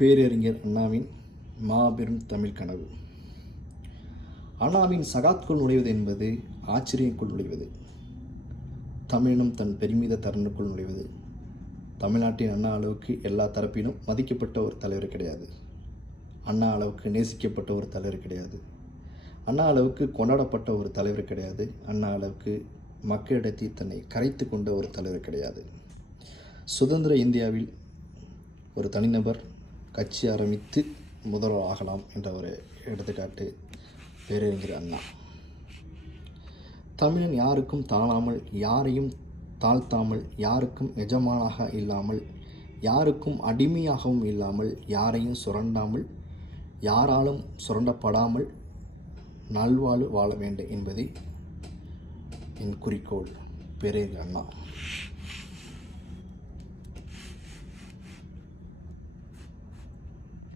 பேரறிஞர் அண்ணாவின் மாபெரும் தமிழ் கனவு. அண்ணாவின் சகாத்குள் நுழைவது என்பது ஆச்சரியக்குள் நுழைவது, தமிழினம் தன் பெருமித தருணுக்குள் நுழைவது. தமிழ்நாட்டின் அண்ணா அளவுக்கு எல்லா தரப்பிலும் மதிக்கப்பட்ட ஒரு தலைவர் கிடையாது. அண்ணா அளவுக்கு நேசிக்கப்பட்ட ஒரு தலைவர் கிடையாது. அண்ணா அளவுக்கு கொண்டாடப்பட்ட ஒரு தலைவர் கிடையாது. அண்ணா அளவுக்கு மக்களிடத்தில் தன்னை கரைத்து கொண்ட ஒரு தலைவர் கிடையாது. சுதந்திர இந்தியாவில் ஒரு தனிநபர் கட்சி ஆரம்பித்து முதல்வர் ஆகலாம் என்ற ஒரு எடுத்துக்காட்டு பேரறிஞர் அண்ணா. தமிழன் யாருக்கும் தாழாமல், யாரையும் தாழ்த்தாமல், யாருக்கும் எஜமானாக இல்லாமல், யாருக்கும் அடிமையாகவும் இல்லாமல், யாரையும் சுரண்டாமல், யாராலும் சுரண்டப்படாமல் நல்வாழ்வு வாழ வேண்டும் என்பதே என் குறிக்கோள். பேரறிஞர் அண்ணா.